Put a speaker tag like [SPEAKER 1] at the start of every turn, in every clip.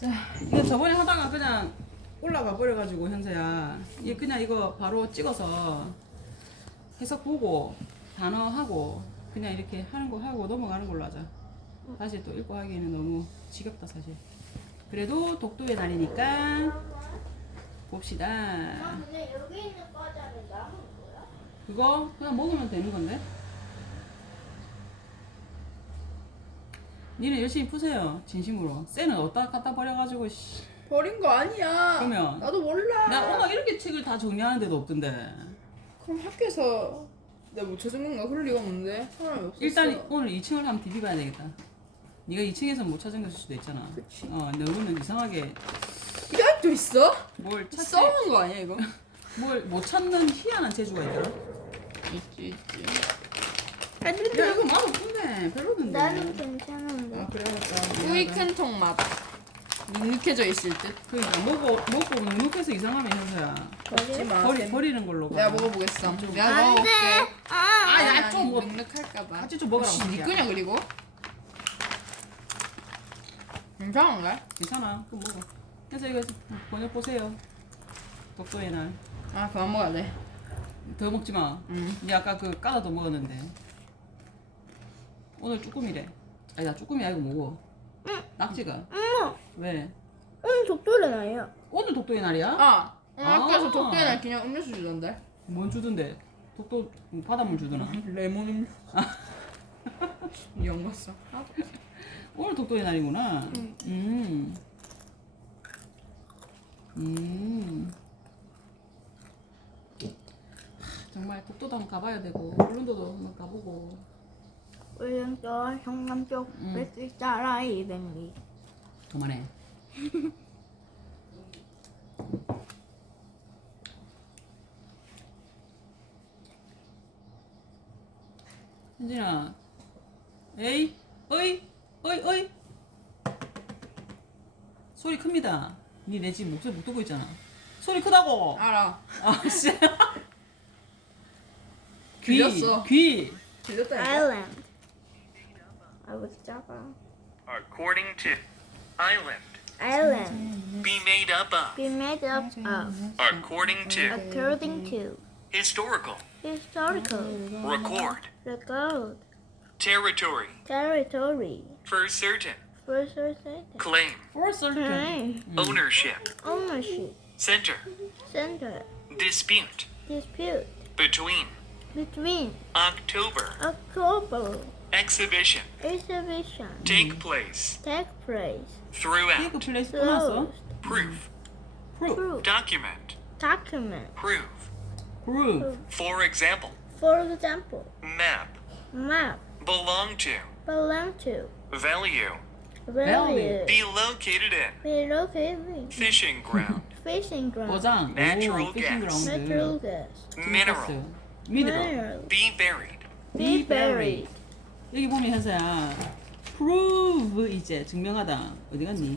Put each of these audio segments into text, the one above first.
[SPEAKER 1] 이거 저번에 하다가 그냥 올라가 버려가지고 현서야 이게 그냥 이거 바로 찍어서 해석 보고 단어하고 그냥 이렇게 하는 거 하고 넘어가는 걸로 하자. 다시 또 읽고 하기에는 너무 지겹다 사실. 그래도 독도의 날이니까 봅시다.
[SPEAKER 2] 근데 여기 있는 과자는 남은 거야?
[SPEAKER 1] 그거 그냥 먹으면 되는 건데. 니는 열심히 푸세요 진심으로. 쌤은 어디다 갖다 버려가지고 씨.
[SPEAKER 3] 버린 거 아니야.
[SPEAKER 1] 그러면?
[SPEAKER 3] 나도 몰라.
[SPEAKER 1] 나 오늘 이렇게 책을 다 정리하는 데도 없던데.
[SPEAKER 3] 그럼 학교에서 내가 못 찾은 건가? 그럴 리가 없는데 사람이 없었어.
[SPEAKER 1] 일단 오늘 2층을 한번 디비봐야 되겠다. 네가 2층에서 못 찾은 것일 수도 있잖아.
[SPEAKER 3] 그치.
[SPEAKER 1] 너는 이상하게
[SPEAKER 3] 이게 아직도 있어?
[SPEAKER 1] 뭘 찾지?
[SPEAKER 3] 써먹은 거 아니야 이거?
[SPEAKER 1] 뭘 못 찾는 희한한 재주가 있더라.
[SPEAKER 3] 있지.
[SPEAKER 1] 야 이거 맛없던데 별로던데.
[SPEAKER 2] 나는 괜찮은데.
[SPEAKER 1] 아 그래야겠다.
[SPEAKER 3] 우이 큰 통 맛. 눅눅해져 있을 듯.
[SPEAKER 1] 그러니까 먹고 눅눅해서 이상하면 현서야.
[SPEAKER 3] 먹지 마.
[SPEAKER 1] 버리는 걸로.
[SPEAKER 3] 내가
[SPEAKER 1] 봐.
[SPEAKER 3] 먹어보겠어.
[SPEAKER 1] 좀.
[SPEAKER 3] 내가
[SPEAKER 2] 안
[SPEAKER 3] 먹어볼게.
[SPEAKER 2] 돼.
[SPEAKER 1] 야, 좀 뭐-
[SPEAKER 3] 눅눅할까봐.
[SPEAKER 1] 같이 좀 먹으라고.
[SPEAKER 3] 혹시 니
[SPEAKER 1] 그냥.
[SPEAKER 3] 끄냐 그리고? 괜찮은가?
[SPEAKER 1] 괜찮아. 그럼 먹어. 그래서 이거 번역 보세요. 독도의 날.
[SPEAKER 3] 아 그만 먹어야 돼.
[SPEAKER 1] 더 먹지 마.
[SPEAKER 3] 응.
[SPEAKER 1] 니 아까 그 까다도 먹었는데. 오늘 쭈꾸미래. 아니 나 쭈꾸미 아니고 뭐고? 낙지가.
[SPEAKER 2] 엄마,
[SPEAKER 1] 왜?
[SPEAKER 2] 오늘 독도의 날이야.
[SPEAKER 1] 오늘 독도의 날이야?
[SPEAKER 3] 아 오늘
[SPEAKER 1] 아.
[SPEAKER 3] 학교에서 독도의 기념 음료수 주던데.
[SPEAKER 1] 뭔 주던데? 독도 바닷물 주더나.
[SPEAKER 3] 레몬 음료. 이형 봤어. 아,
[SPEAKER 1] 오늘 독도의 날이구나. 정말 독도도 한번 가봐야 되고 울릉도도 한번 가보고.
[SPEAKER 2] 울릉도 성남 쪽 뱃을 따라 200리.
[SPEAKER 1] 그만해. 현진아, 에이, 어이. 소리 큽니다. 니 내 지금 목소리 못 듣고 있잖아. 소리 크다고.
[SPEAKER 3] 알아.
[SPEAKER 1] 아, 씨.
[SPEAKER 3] 들렸어.
[SPEAKER 1] 귀.
[SPEAKER 3] 들렸다니까.
[SPEAKER 2] Island. 아이고 작아.
[SPEAKER 4] According to island,
[SPEAKER 2] Island.
[SPEAKER 4] be made up of.
[SPEAKER 2] Be made up of.
[SPEAKER 4] According to
[SPEAKER 2] According to.
[SPEAKER 4] historical,
[SPEAKER 2] Historical.
[SPEAKER 4] record,
[SPEAKER 2] Record.
[SPEAKER 4] territory,
[SPEAKER 2] Territory.
[SPEAKER 4] for certain,
[SPEAKER 2] For certain.
[SPEAKER 4] claim,
[SPEAKER 1] For certain.
[SPEAKER 2] Time.
[SPEAKER 4] ownership,
[SPEAKER 2] Ownership.
[SPEAKER 4] center,
[SPEAKER 2] Center.
[SPEAKER 4] dispute,
[SPEAKER 2] Dispute.
[SPEAKER 4] between,
[SPEAKER 2] Between.
[SPEAKER 4] October,
[SPEAKER 2] October.
[SPEAKER 4] exhibition,
[SPEAKER 2] Exhibition.
[SPEAKER 4] take place,
[SPEAKER 2] Take place.
[SPEAKER 4] throughout,
[SPEAKER 1] 케이크 플레이스 또 나왔어?
[SPEAKER 2] Closed.
[SPEAKER 4] proof,
[SPEAKER 1] 프로.
[SPEAKER 2] Proof.
[SPEAKER 4] document,
[SPEAKER 2] Document.
[SPEAKER 4] prove,
[SPEAKER 1] 그룹.
[SPEAKER 4] for example,
[SPEAKER 2] For example.
[SPEAKER 4] map,
[SPEAKER 2] Map.
[SPEAKER 4] belong to,
[SPEAKER 2] Belong to.
[SPEAKER 4] value,
[SPEAKER 2] Value.
[SPEAKER 4] be located in,
[SPEAKER 2] Be located.
[SPEAKER 4] fishing ground,
[SPEAKER 2] Fishing ground.
[SPEAKER 1] 어장.
[SPEAKER 4] Natural
[SPEAKER 1] 오, 피싱
[SPEAKER 4] gas.
[SPEAKER 2] Natural
[SPEAKER 1] 그라운드.
[SPEAKER 2] gas.
[SPEAKER 4] mineral,
[SPEAKER 1] 미네랄.
[SPEAKER 2] Mineral.
[SPEAKER 4] be buried,
[SPEAKER 2] Be buried.
[SPEAKER 1] 여기 보면 현서야. prove 이제 증명하다. 어디 갔니?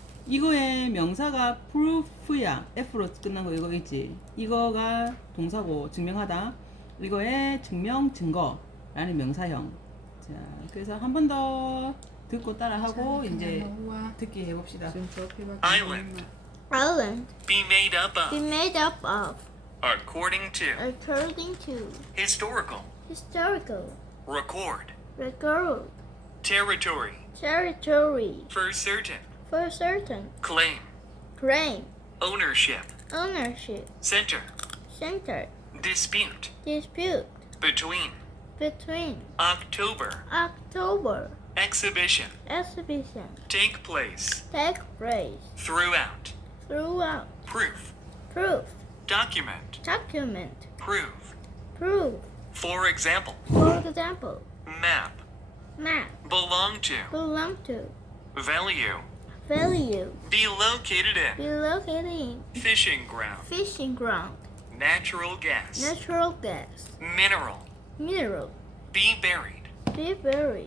[SPEAKER 1] 이거의 명사가 proof야. F로 끝난 거 이거 있지. 이거가 동사고 증명하다. 이거의 증명 증거라는 명사형. 자, 그래서 한 번 더 듣고 따라하고 이제 듣기 해봅시다.
[SPEAKER 4] island,
[SPEAKER 2] Island.
[SPEAKER 4] be made up
[SPEAKER 2] Be
[SPEAKER 4] of,
[SPEAKER 2] made up of.
[SPEAKER 4] according to,
[SPEAKER 2] According to.
[SPEAKER 4] historical,
[SPEAKER 2] Historical.
[SPEAKER 4] record,
[SPEAKER 2] Record.
[SPEAKER 4] territory,
[SPEAKER 2] Territory.
[SPEAKER 4] for certain,
[SPEAKER 2] For certain.
[SPEAKER 4] claim,
[SPEAKER 2] Claim.
[SPEAKER 4] ownership,
[SPEAKER 2] Ownership.
[SPEAKER 4] center,
[SPEAKER 2] Center.
[SPEAKER 4] dispute,
[SPEAKER 2] Dispute.
[SPEAKER 4] between,
[SPEAKER 2] Between.
[SPEAKER 4] October,
[SPEAKER 2] October.
[SPEAKER 4] exhibition,
[SPEAKER 2] Exhibition.
[SPEAKER 4] take place,
[SPEAKER 2] Take place.
[SPEAKER 4] throughout,
[SPEAKER 2] Throughout.
[SPEAKER 4] proof,
[SPEAKER 2] Proof.
[SPEAKER 4] document,
[SPEAKER 2] Document.
[SPEAKER 4] prove,
[SPEAKER 2] Proof.
[SPEAKER 4] for example,
[SPEAKER 2] For example.
[SPEAKER 4] map,
[SPEAKER 2] Map.
[SPEAKER 4] belong to,
[SPEAKER 2] Belong to.
[SPEAKER 4] value,
[SPEAKER 2] Value.
[SPEAKER 4] be located in,
[SPEAKER 2] Be located in.
[SPEAKER 4] fishing ground,
[SPEAKER 2] Fishing ground.
[SPEAKER 4] natural gas,
[SPEAKER 2] Natural gas.
[SPEAKER 4] mineral,
[SPEAKER 2] Mineral.
[SPEAKER 4] be buried,
[SPEAKER 2] Be buried.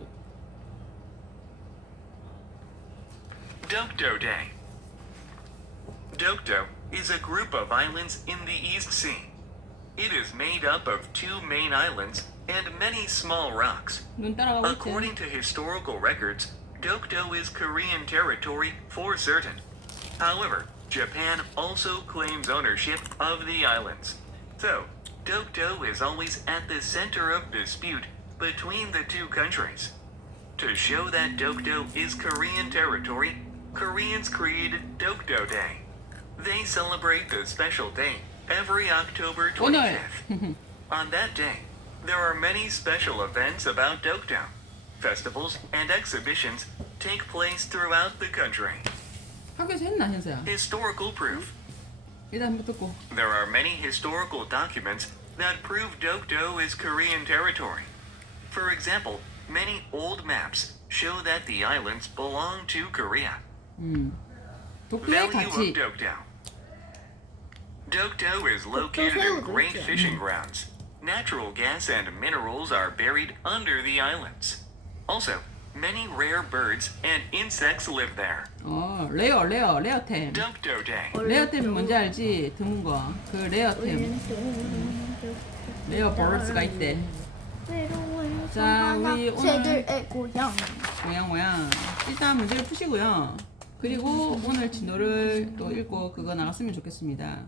[SPEAKER 4] Dokdo Day. Dokdo is a group of islands in the East Sea. It is made up of two main islands and many small rocks.
[SPEAKER 1] 눈 따라가고 있지.
[SPEAKER 4] According to historical records, Dokdo is Korean territory for certain. However, Japan also claims ownership of the islands. So, Dokdo is always at the center of dispute between the two countries. To show that Dokdo is Korean territory, Koreans created Dokdo Day. They celebrate the special day every October
[SPEAKER 1] 오늘
[SPEAKER 4] 25th. On that day, there are many special events about Dokdo. Festivals and exhibitions take place throughout the country.
[SPEAKER 1] 학교에서 했나 현서야?
[SPEAKER 4] Historical proof.
[SPEAKER 1] 일단 한번 듣고.
[SPEAKER 4] There are many historical documents that prove Dokdo is Korean territory. For example, many old maps show that the islands belong to Korea.
[SPEAKER 1] 독도의
[SPEAKER 4] Value of
[SPEAKER 1] 가치.
[SPEAKER 4] Dokdo. Dokdo is located in great fishing grounds. Natural gas and minerals are buried under the islands. Also, many rare birds and insects live there.
[SPEAKER 1] 레어템.
[SPEAKER 4] Dokdo Day.
[SPEAKER 1] 레어템 뭔지 알지? 드문 거. 그 레어템. 레어 버스가 있대.
[SPEAKER 2] 외로운
[SPEAKER 1] 자,
[SPEAKER 2] 하나
[SPEAKER 1] 우리 오늘-
[SPEAKER 2] 새들의 고향.
[SPEAKER 1] 모양. 일단 문제를 푸시고요. 그리고 오늘 진도를 또 읽고 그거 나갔으면 좋겠습니다.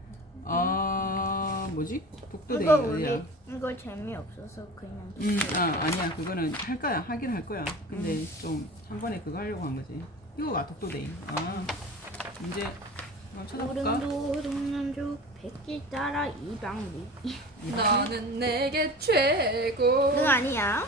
[SPEAKER 1] 뭐지? 독도데이
[SPEAKER 2] 이거
[SPEAKER 1] 어디야?
[SPEAKER 2] 우리 이거 재미없어서 그냥.
[SPEAKER 1] 아니야. 그거는 할 거야. 하긴 할 거야. 근데 좀 한 번에 그거 하려고 한 거지. 이거가 독도데이. 문제 한번 찾아볼까?
[SPEAKER 2] 오름도둑남주 백길 따라 이방리.
[SPEAKER 3] 너는 내게 최고.
[SPEAKER 2] 응 아니야.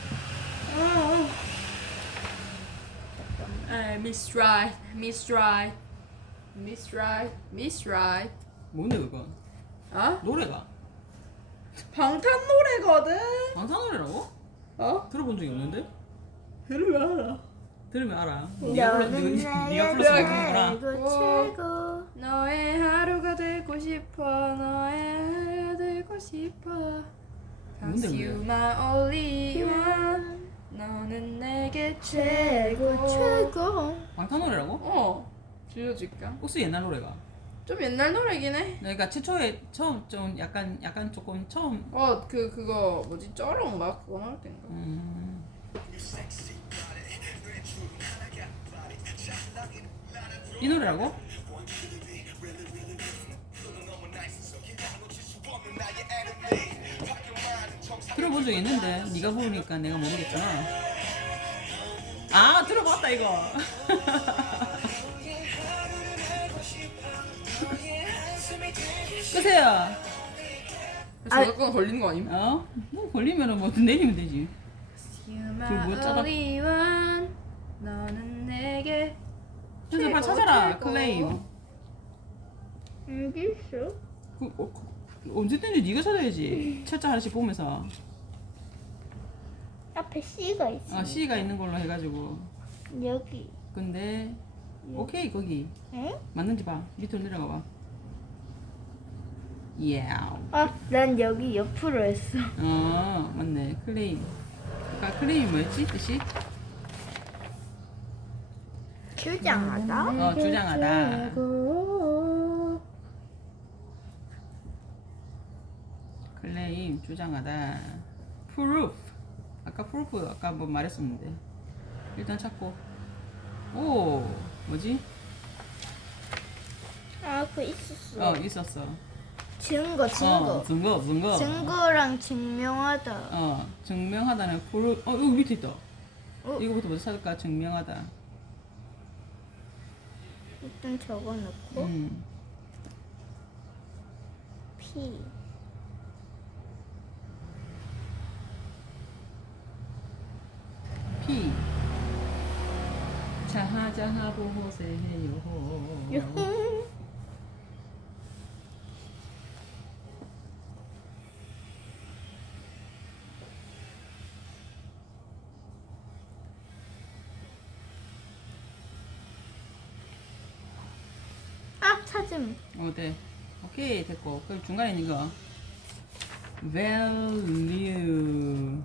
[SPEAKER 3] Miss Right, Miss Right, Miss Right, Miss Right.
[SPEAKER 1] 뭔데 그거?
[SPEAKER 3] 어?
[SPEAKER 1] 노래가?
[SPEAKER 3] 방탄 노래거든.
[SPEAKER 1] 방탄 노래라고?
[SPEAKER 3] 어?
[SPEAKER 1] 들어본 적이 없는데?
[SPEAKER 3] 들으면 알아.
[SPEAKER 1] 들으면 알아.
[SPEAKER 2] 너는
[SPEAKER 1] 네가
[SPEAKER 2] 나의
[SPEAKER 1] 불러서 모르는구나.
[SPEAKER 2] 최고 최고.
[SPEAKER 3] 너의 하루가 되고 싶어. 너의 하루가 되고 싶어.
[SPEAKER 1] 뭔데,
[SPEAKER 3] 'Cause you my only one. 너는 내게
[SPEAKER 2] 최고
[SPEAKER 3] 최고.
[SPEAKER 2] 최고.
[SPEAKER 1] 방탄 노래라고?
[SPEAKER 3] 들려줄까?
[SPEAKER 1] 혹시 옛날 노래가?
[SPEAKER 3] 좀 옛날 노래긴 해.
[SPEAKER 1] 그러니까 최초에 처음 좀 약간 조금 처음
[SPEAKER 3] 그거 뭐지? 쩌렁가? 그거 나올 땐가?
[SPEAKER 1] 이 노래라고? 들어본 적 있는데 네가 부르니까 내가 모르겠잖아. 들어봤다 이거. 끄세요.
[SPEAKER 3] 저작권 걸리는 거 아님?
[SPEAKER 1] 뭐 걸리면은 뭐 내리면 되지.
[SPEAKER 3] You
[SPEAKER 1] 그 뭐
[SPEAKER 3] my
[SPEAKER 1] 짜라-
[SPEAKER 3] only one. 너는 내게
[SPEAKER 1] 그래서 빨리
[SPEAKER 3] 최고,
[SPEAKER 1] 찾아라.
[SPEAKER 3] 최고.
[SPEAKER 1] 클레임.
[SPEAKER 2] 어디 있어?
[SPEAKER 1] 언제든지 네가 찾아야지. 철자 하나씩 보면서.
[SPEAKER 2] 앞에 C가 있어.
[SPEAKER 1] C가 있는 걸로 해가지고.
[SPEAKER 2] 여기.
[SPEAKER 1] 근데 오케이 거기
[SPEAKER 2] 응?
[SPEAKER 1] 맞는지 봐. 밑으로 내려가 봐.
[SPEAKER 2] 난 여기 옆으로 했어.
[SPEAKER 1] 맞네. 클레임. 아까 클레임이 뭐였지? 뜻이?
[SPEAKER 2] 주장하다.
[SPEAKER 1] 주장하다.
[SPEAKER 3] 최고.
[SPEAKER 1] 클레임 주장하다. proof. 아까 proof 아까 뭐 말했었는데. 일단 찾고. 오 뭐지?
[SPEAKER 2] 그 있었어.
[SPEAKER 1] 있었어.
[SPEAKER 2] 증거.
[SPEAKER 1] 증거.
[SPEAKER 2] 증거랑 증명하다.
[SPEAKER 1] 증명하다는 proof. 여기 밑에 있다.
[SPEAKER 2] 어?
[SPEAKER 1] 이거부터 먼저 찾을까? 증명하다.
[SPEAKER 2] 일단 적어놓고 P.
[SPEAKER 1] P. 자하 보세요.
[SPEAKER 2] 찾음.
[SPEAKER 1] 네. 오케이 됐고. 그럼 중간에 있는 거 value.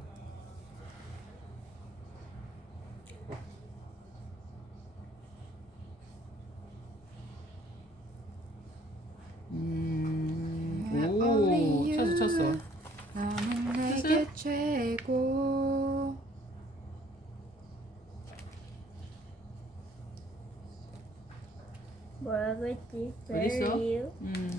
[SPEAKER 1] 오 쳤어.
[SPEAKER 3] 너는 내게 최고.
[SPEAKER 2] 뭐라고 했지?
[SPEAKER 1] 어딨어?
[SPEAKER 2] Value.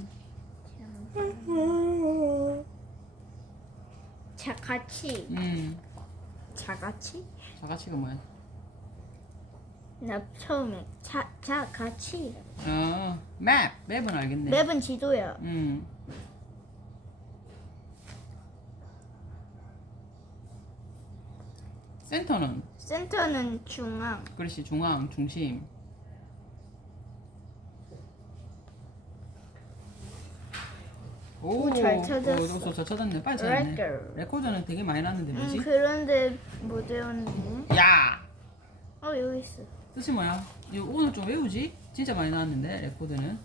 [SPEAKER 2] 자가치. 자가치?
[SPEAKER 1] 자가치가 뭐야?
[SPEAKER 2] 나 처음에 자가치.
[SPEAKER 1] 맵은 알겠네.
[SPEAKER 2] 맵은 지도야.
[SPEAKER 1] 센터는
[SPEAKER 2] 센터는 중앙.
[SPEAKER 1] 그렇지, 중앙, 중심.
[SPEAKER 2] 오, 잘 찾았어.
[SPEAKER 1] 잘 찾았네. 빨리 찾았네.
[SPEAKER 2] 레코드.
[SPEAKER 1] 레코드는 되게 많이 났는데 뭐지?
[SPEAKER 2] 그런데 못 외웠네.
[SPEAKER 1] 야!
[SPEAKER 2] 여기 있어.
[SPEAKER 1] 뜻이 뭐야? 이거 오늘 좀 외우지? 진짜 많이 나왔는데 레코드는.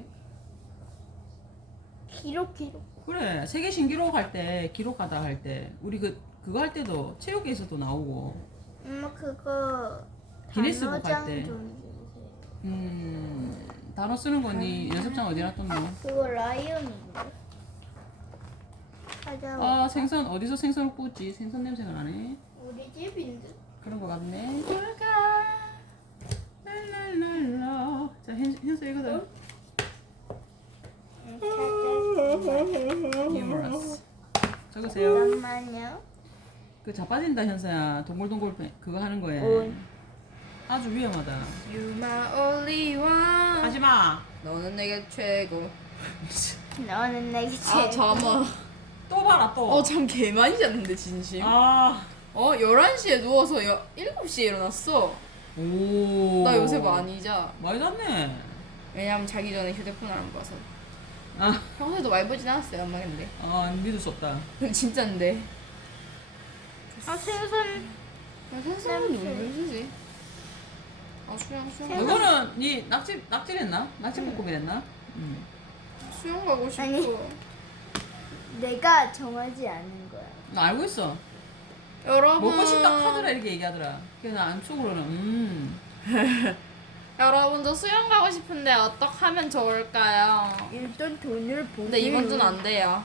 [SPEAKER 2] 기록.
[SPEAKER 1] 그래, 세계 신기록 할 때, 기록하다 할 때, 우리 그거 할 때도 체육에서도 나오고.
[SPEAKER 2] 엄마 그거
[SPEAKER 1] 기네스북 할
[SPEAKER 2] 단어장
[SPEAKER 1] 때.
[SPEAKER 2] 좀 주세요.
[SPEAKER 1] 단어 쓰는 거니 연습장 어디 놨던너?
[SPEAKER 2] 그거 라이언인데. 찾아.
[SPEAKER 1] 아, 생선 어디서 생선을 구웠지? 생선 냄새가 나네.
[SPEAKER 2] 우리 집인데.
[SPEAKER 1] 그런 거 같네. 돌까 랄랄랄라. 자, 현수 이거다. Humorous. 적으세요.
[SPEAKER 2] 잠깐만요.
[SPEAKER 1] 그 자빠진다 현서야. 동글동글 그거 하는 거에.
[SPEAKER 2] 오.
[SPEAKER 1] 아주 위험하다.
[SPEAKER 3] You my only one.
[SPEAKER 1] 하지 마.
[SPEAKER 3] 너는 내게 최고.
[SPEAKER 2] 너는 내게
[SPEAKER 3] 아
[SPEAKER 2] 제일.
[SPEAKER 3] 잠아.
[SPEAKER 1] 또 봐라 또.
[SPEAKER 3] 참 개많이 잤는데 진심.
[SPEAKER 1] 아.
[SPEAKER 3] 11시에 누워서 7시에 일어났어.
[SPEAKER 1] 오.
[SPEAKER 3] 나 요새 많이 자.
[SPEAKER 1] 많이 잤네.
[SPEAKER 3] 왜냐면 자기 전에 휴대폰을 안 봐서.
[SPEAKER 1] 아,
[SPEAKER 3] 평소에도 많이 보진 않았어요, 엄마 근데.
[SPEAKER 1] 믿을 수 없다.
[SPEAKER 3] 진짠데.
[SPEAKER 2] 생선.
[SPEAKER 3] 생선은 누굴 쓰지? 수영.
[SPEAKER 1] 너는 니 낙지랬나? 낙지볶음이랬나?
[SPEAKER 3] 수영 가고 싶어.
[SPEAKER 2] 아니. 내가 정하지 않은 거야.
[SPEAKER 1] 나 알고 있어.
[SPEAKER 3] 여러분.
[SPEAKER 1] 먹고 싶다 하더라 이렇게 얘기하더라. 그래서 안쪽으로는
[SPEAKER 3] 여러분도 수영 가고 싶은데 어떡하면 좋을까요?
[SPEAKER 2] 일단 돈을 보고.
[SPEAKER 3] 근데 이번 주는 안 돼요.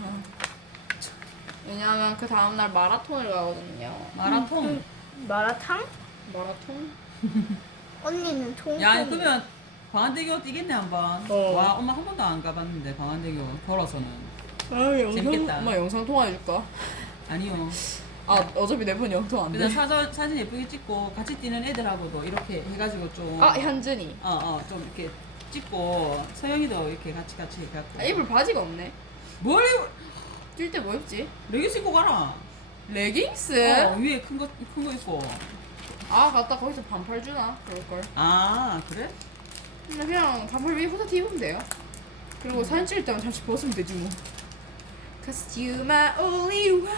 [SPEAKER 3] 왜냐면 그 다음날 마라톤을 가거든요.
[SPEAKER 1] 마라톤.
[SPEAKER 2] 마라탕?
[SPEAKER 3] 마라톤?
[SPEAKER 2] 언니는 통통.
[SPEAKER 1] 야, 그러면 광안대교 뛰겠네 한번.
[SPEAKER 3] 어.
[SPEAKER 1] 와, 엄마 한 번도 안 가봤는데 광안대교 걸어서는.
[SPEAKER 3] 영상,
[SPEAKER 1] 재밌겠다.
[SPEAKER 3] 엄마 영상 통화해줄까?
[SPEAKER 1] 아니요.
[SPEAKER 3] 어차피 내 폰 영통 안 돼.
[SPEAKER 1] 그냥 사진 예쁘게 찍고 같이 뛰는 애들하고도 이렇게 해가지고 좀.
[SPEAKER 3] 현준이.
[SPEAKER 1] 좀 이렇게 찍고 서영이도 이렇게 같이 해갖고.
[SPEAKER 3] 입을 바지가 없네.
[SPEAKER 1] 뭘
[SPEAKER 3] 뛸 때 뭐 입지?
[SPEAKER 1] 레깅스 입고 가라.
[SPEAKER 3] 레깅스?
[SPEAKER 1] 위에 큰 거 입고.
[SPEAKER 3] 갔다 거기서 반팔 주나? 그럴걸.
[SPEAKER 1] 아, 그래?
[SPEAKER 3] 근데 그냥 반팔 위에 후드티 입으면 돼요. 그리고 사진 찍을 때만 잠시 벗으면 되지 뭐. Cause you my only one.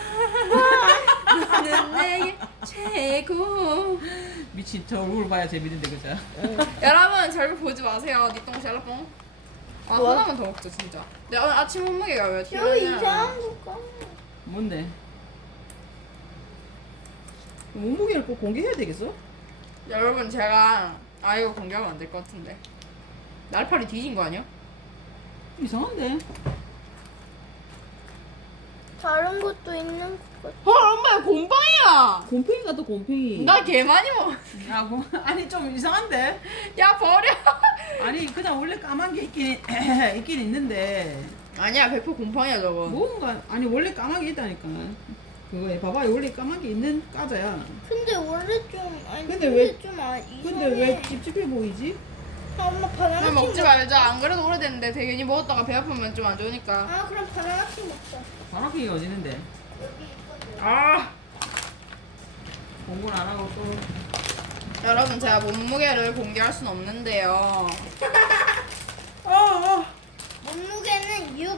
[SPEAKER 3] 너는 내게 최고.
[SPEAKER 1] 미친, 저 얼굴 봐야 재밌는데, 그죠?
[SPEAKER 3] 여러분 절대 보지 마세요. 니똥 샬라뽕.
[SPEAKER 2] 뭐?
[SPEAKER 3] 하나만 더 먹자 진짜. 내가 오늘 아침 몸무게가 왜
[SPEAKER 2] 여기 이상한 거 꺼내.
[SPEAKER 1] 뭔데? 몸무게를 꼭 공개해야 되겠어?
[SPEAKER 3] 여러분 제가 이거 공개하면 안 될 것 같은데. 날파리 뒤진 거 아니야?
[SPEAKER 1] 이상한데?
[SPEAKER 2] 다른 것도 있는 것 같아.
[SPEAKER 3] 엄마야 곰팡이야.
[SPEAKER 1] 곰팡이 같아, 곰팡이.
[SPEAKER 3] 나 개 많이 먹어.
[SPEAKER 1] 야, 아니, 좀 이상한데?
[SPEAKER 3] 야 버려.
[SPEAKER 1] 아니, 그냥 원래 까만 게 있긴 있는데.
[SPEAKER 3] 아니야 100% 곰팡이야 저거.
[SPEAKER 1] 뭔가, 아니, 원래 까만 게 있다니까. 그거에, 봐봐, 원래 까만 게 있는 까자야.
[SPEAKER 2] 근데 원래 좀 아니.
[SPEAKER 1] 근데 왜-
[SPEAKER 2] 좀 이상해.
[SPEAKER 1] 근데 왜 찝찝해 보이지?
[SPEAKER 2] 엄마 바나나
[SPEAKER 3] 그냥
[SPEAKER 2] 튀
[SPEAKER 3] 먹지 말자. 안 그래도 오래됐는데 대균이 먹었다가 배 아프면 좀 안 좋으니까.
[SPEAKER 2] 그럼 바나나 튀 먹자.
[SPEAKER 1] 바람핑이 어디 있는데?
[SPEAKER 2] 여기 있거든.
[SPEAKER 1] 공부를 안 하고 또.
[SPEAKER 3] 여러분 제가 몸무게를 공개할 순 없는데요.
[SPEAKER 2] 몸무게는 6.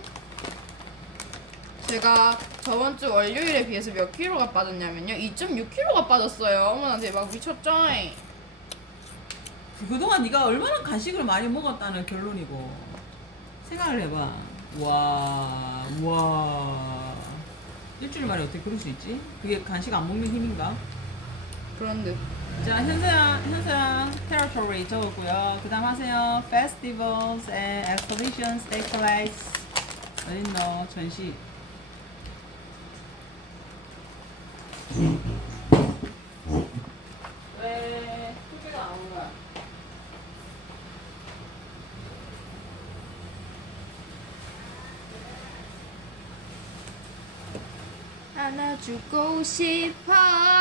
[SPEAKER 3] 제가 저번 주 월요일에 비해서 몇 킬로가 빠졌냐면요. 2.6킬로가 빠졌어요. 어머나 대박 미쳤죠?
[SPEAKER 1] 그동안 네가 얼마나 간식을 많이 먹었다는 결론이고. 생각을 해봐. 와. 일주일 만에 어떻게 그럴 수 있지? 그게 간식 안 먹는 힘인가?
[SPEAKER 3] 그런 듯.
[SPEAKER 1] 자, 현서야, territory 적었고요. 그 다음 하세요. festivals and exhibitions take place. 어딨노? 전시. 왜 숙제가 안 오는 거야?
[SPEAKER 3] 안아주고 싶어